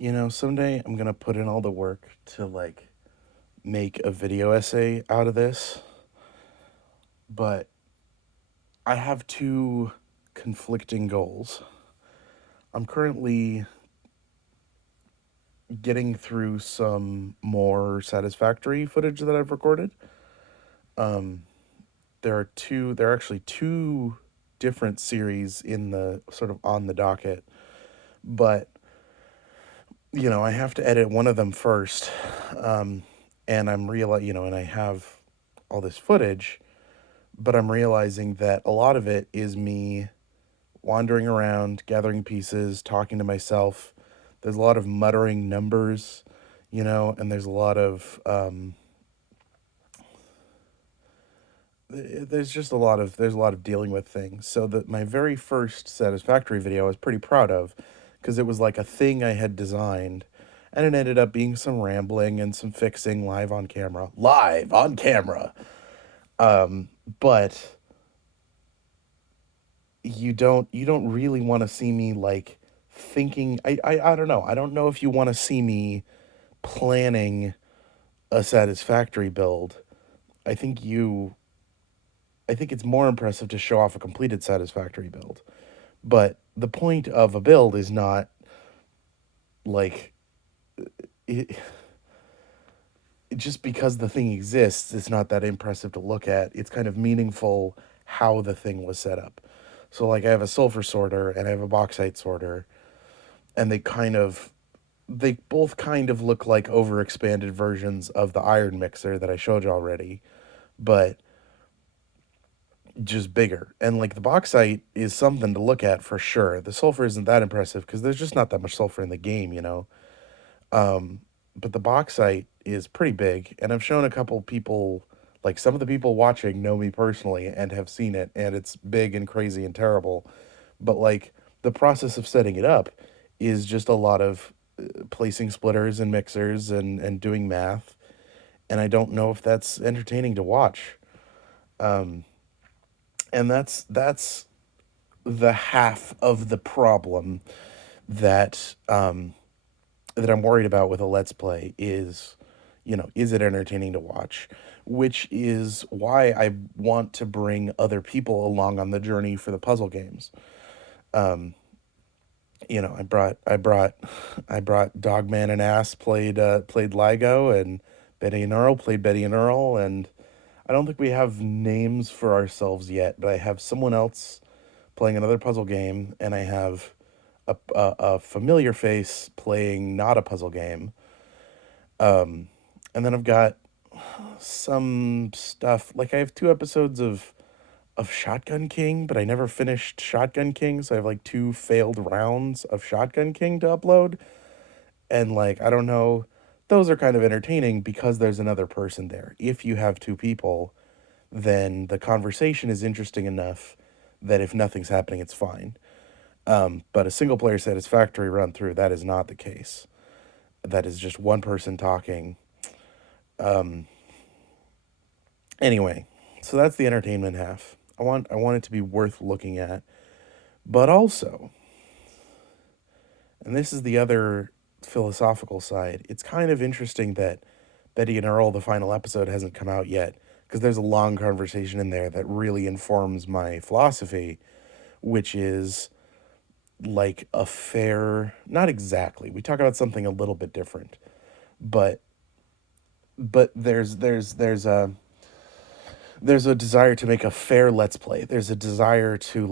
Someday I'm gonna put in all the work to make a video essay out of this, but I have two conflicting goals. I'm currently getting through some more satisfactory footage that I've recorded. Um, there are actually two different series in the sort of on the docket, but I have to edit one of them first. Um, and and I have all this footage, but I'm realizing that a lot of it is me wandering around, gathering pieces, talking to myself. There's a lot of muttering numbers, and there's a lot of dealing with things. So that my very first satisfactory video I was pretty proud of because it was like a thing I had designed, and it ended up being some rambling and some fixing live on camera. But you don't really want to see me thinking. I don't know. I don't know if you want to see me planning a satisfactory build. I think you I think it's more impressive to show off a completed satisfactory build. But the point of a build is not like it, just because the thing exists, it's not that impressive to look at. It's kind of meaningful how the thing was set up. So I have a sulfur sorter and I have a bauxite sorter, and they both kind of look like overexpanded versions of the iron mixer that I showed you already, but just bigger. And the bauxite is something to look at for sure. The sulfur isn't that impressive because there's just not that much sulfur in the game. But the bauxite is pretty big, and I've shown a couple people, some of the people watching know me personally and have seen it, and it's big and crazy and terrible. But the process of setting it up is just a lot of placing splitters and mixers and doing math, and I don't know if that's entertaining to watch. And that's the half of the problem that that I'm worried about with a let's play is, is it entertaining to watch? Which is why I want to bring other people along on the journey for the puzzle games. I brought Dogman and Ass played Ligo, and Betty and Earl played Betty and Earl, and I don't think we have names for ourselves yet, but I have someone else playing another puzzle game, and I have a familiar face playing not a puzzle game. And then I've got some stuff I have two episodes of Shotgun King, but I never finished Shotgun King, so I have two failed rounds of Shotgun King to upload. And I don't know, those are kind of entertaining because there's another person there. If you have two people, then the conversation is interesting enough that if nothing's happening, it's fine. But a single player satisfactory run through, that is not the case. That is just one person talking. Anyway, so that's the entertainment half. I want it to be worth looking at. But also, and this is the other philosophical side, it's kind of interesting that Betty and Earl, the final episode, hasn't come out yet, because there's a long conversation in there that really informs my philosophy, which is a fair, not exactly. We talk about something a little bit different, but there's a desire to make a fair let's play. There's a desire to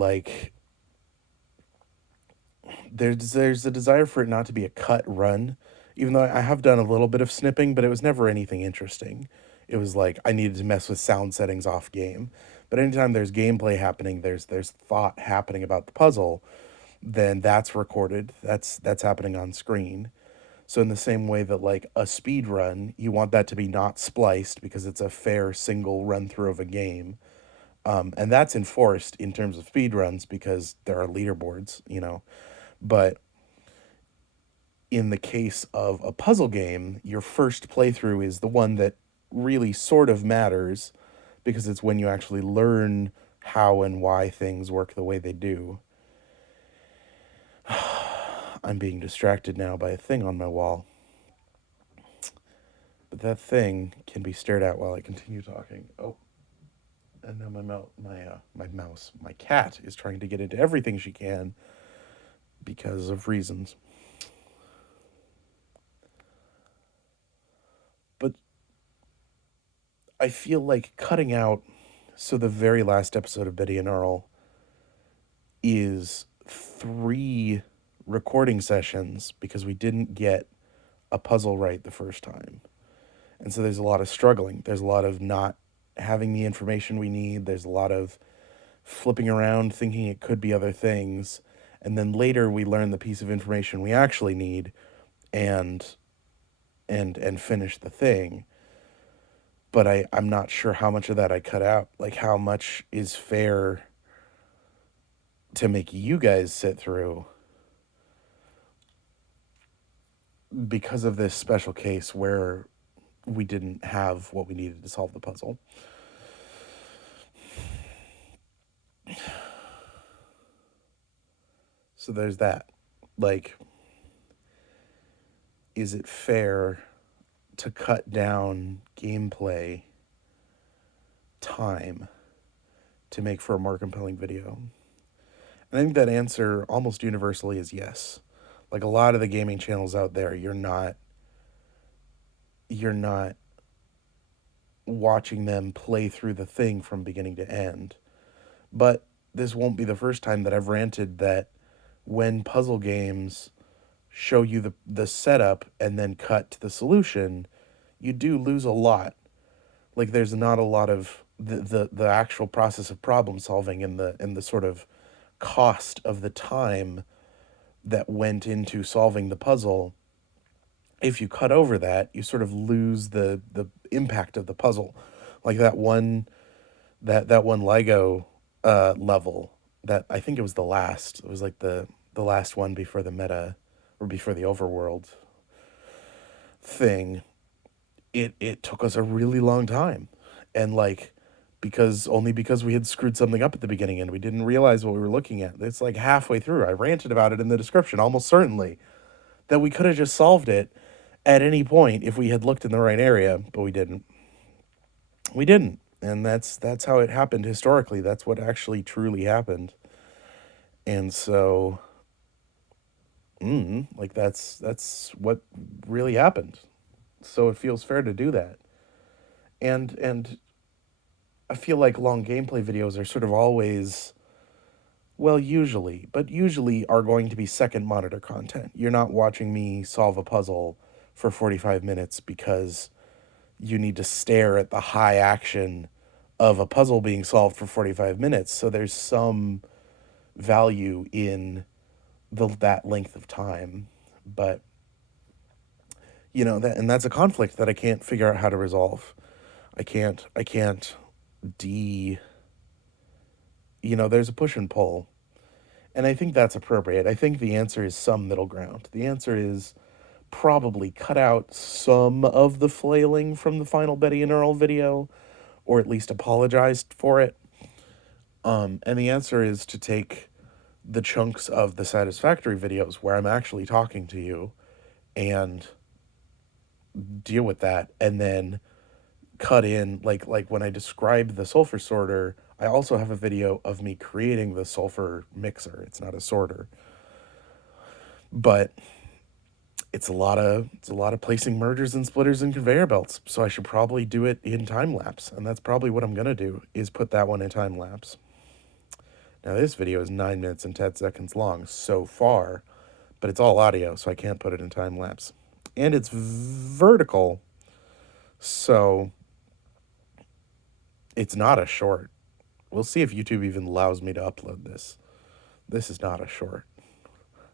there's a desire for it not to be a cut run. Even though I have done a little bit of snipping, but it was never anything interesting. It was I needed to mess with sound settings off game. But anytime there's gameplay happening, there's thought happening about the puzzle, then that's recorded. That's happening on screen. So in the same way that a speed run, you want that to be not spliced because it's a fair single run through of a game. And that's enforced in terms of speed runs because there are leaderboards. But in the case of a puzzle game, your first playthrough is the one that really sort of matters because it's when you actually learn how and why things work the way they do. I'm being distracted now by a thing on my wall. But that thing can be stared at while I continue talking. Oh, and now my cat is trying to get into everything she can because of reasons. But I feel like cutting out. So the very last episode of Betty and Earl is 3 recording sessions because we didn't get a puzzle right the first time. And so there's a lot of struggling. There's a lot of not having the information we need. There's a lot of flipping around thinking it could be other things. And then later we learn the piece of information we actually need and and finish the thing. But I'm not sure how much of that I cut out. Like how much is fair to make you guys sit through because of this special case where we didn't have what we needed to solve the puzzle. So there's that. Like, is it fair to cut down gameplay time to make for a more compelling video? And I think that answer almost universally is yes. Like a lot of the gaming channels out there, you're not watching them play through the thing from beginning to end. But this won't be the first time that I've ranted that when puzzle games show you the setup and then cut to the solution, you do lose a lot. Like there's not a lot of the actual process of problem solving and the sort of cost of the time that went into solving the puzzle. If you cut over that, you sort of lose the impact of the puzzle. Like that one Lego level that I think it was the last. It was like the last one before the meta or before the overworld thing. It took us a really long time, and like because we had screwed something up at the beginning and we didn't realize what we were looking at. It's like halfway through. I ranted about it in the description, almost certainly that we could have just solved it at any point if we had looked in the right area, but we didn't. We didn't. And that's how it happened historically. That's what actually truly happened. And so like that's what really happened. So it feels fair to do that. And I feel like long gameplay videos are sort of always, well, usually are going to be second monitor content. You're not watching me solve a puzzle for 45 minutes because you need to stare at the high action of a puzzle being solved for 45 minutes. So there's some value in that length of time. But that's a conflict that I can't figure out how to resolve. I can't de there's a push and pull. And I think that's appropriate. I think the answer is some middle ground. The answer is probably cut out some of the flailing from the final Betty and Earl video, or at least apologized for it. And the answer is to take the chunks of the Satisfactory videos where I'm actually talking to you and deal with that, and then cut in like when I describe the sulfur sorter, I also have a video of me creating the sulfur mixer. It's not a sorter, but it's a lot of placing mergers and splitters and conveyor belts. So I should probably do it in time lapse, and that's probably what I'm gonna do is put that one in time lapse. Now this video is 9 minutes and 10 seconds long so far, but it's all audio, so I can't put it in time lapse, and it's vertical, so it's not a short. We'll see if YouTube even allows me to upload this. This is not a short.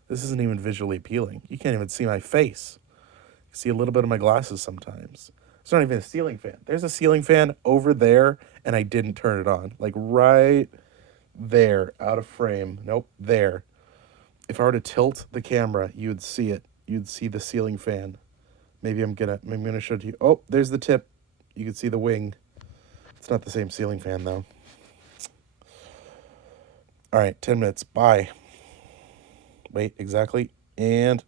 This isn't even visually appealing. You can't even see my face. You see a little bit of my glasses sometimes. It's not even a ceiling fan. There's a ceiling fan over there, and I didn't turn it on. Like right there, out of frame. Nope, there. If I were to tilt the camera, you would see it. You'd see the ceiling fan. Maybe I'm gonna show it to you. Oh, there's the tip. You can see the wing. It's not the same ceiling fan though. All right, 10 minutes. Bye. Wait, exactly. And